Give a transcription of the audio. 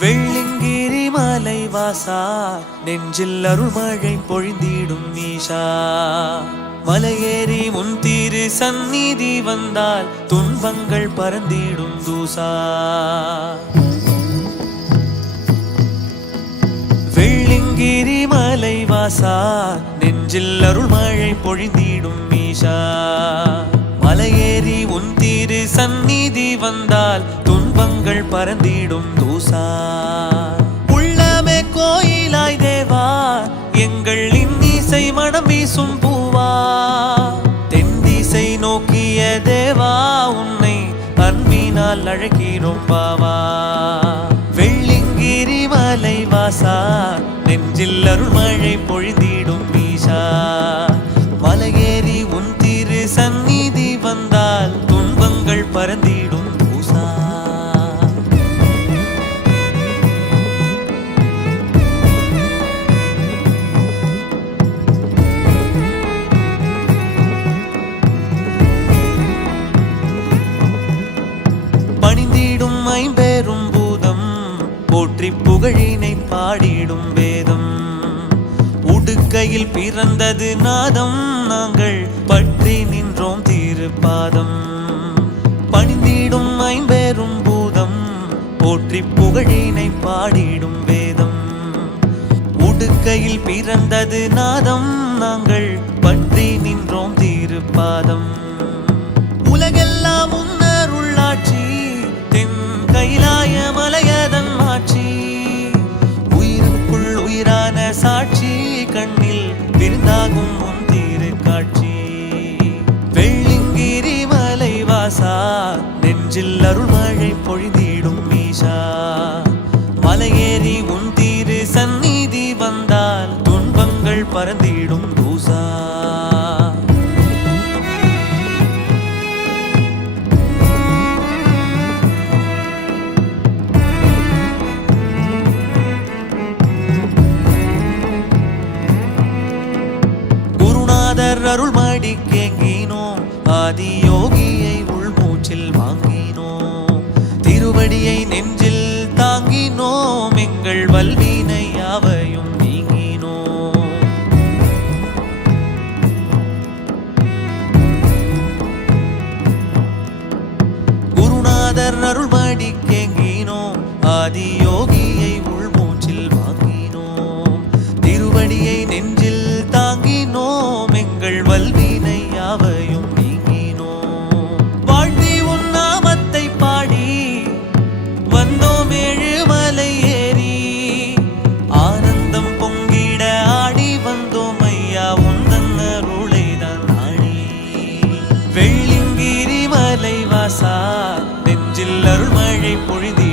வெள்ளிங்கிரி மலை வாசா நெஞ்சில் அருள்மழை பொழிந்திடும் ஈஷா மலையேறி முன் திரு சந்நிதி வந்தால் துன்பங்கள் பறந்திடும் தூசா வெள்ளிங்கிரி மலை வாசா நெஞ்சில் அருள்மழை பொழிந்திடும் ஈஷா மலையேறி உன் திரு சந்நிதி வந்தால் துன்பங்கள் பறந்திடும் தூசா உள்ளமே கோயிலாய் தேவா எங்கள் இன்னிசை மனம் வீசும் பூவா தென் திசை நோக்கிய தேவா உன்னை அன்பினால் அழைக்கிறோம் பாவா வெள்ளிங்கிரி மலை வாசா நெஞ்சில் அருள்மழை பொழிந்திடும் ஈஷா மலையேறி உன் திரு சந்நிதி வந்தால் துன்பங்கள் பறந்திடும் பூசா பணிந்திடும் ஐம்பெரும் பூதம் போற்றி புகழினை பாடிடும் வேதம் உடுக்கையில் பிறந்தது நாதம் நாங்கள் பற்றி நின்றோம் திருப்பாதம் பணிந்திடும் ஐம்பெரும் பூதம் போற்றி புகழினை பாடிடும் வேதம் உடுக்கையில் பிறந்தது நாதம் நாங்கள் பற்றி நின்றோம் திருப்பாதம் உலகெல்லாம் உன்னர் உள்ளாட்சி தென் கைலாய மலையதன் ஆட்சி உயிருக்குள் உயிரான சாட்சி கண்ணில் விருந்தாகும் உன் திரு காட்சி வெள்ளிங்கிரி மலை வாசா நெஞ்சில் அருள்மழை பொழிந்திடும் ஈஷா மலையேறி உன் திரு சந்நிதி வந்தால் துன்பங்கள் பறந்திடும் தூசா அருள்மடி கேங்கினோம் ஆதி யோகியை உள்மூச்சில் வாங்கினோம் திருவடியை நெஞ்சில் தாங்கினோம் எங்கள் வல்வினை யாவையும் நீங்கினோம் குருநாதர் அருள்மடி கேங்கினோம் ஆதி யோகியை உள்மூச்சில் வாங்கினோம் திருவடியை நெஞ்சில் தாங்கினோம் எங்கள் வல்வினை யாவையும் நீங்கினோம் வாழ்த்தி உன் நாமத்தை பாடி வந்தோம் ஏழுமலை ஏறி ஆனந்தம் பொங்கிட ஆடி வந்தோம் ஐயா உந்தன் அருளைதான் நாடி வெள்ளிங்கிரி மலை வாசா நெஞ்சில் அருள்மழை பொழிதி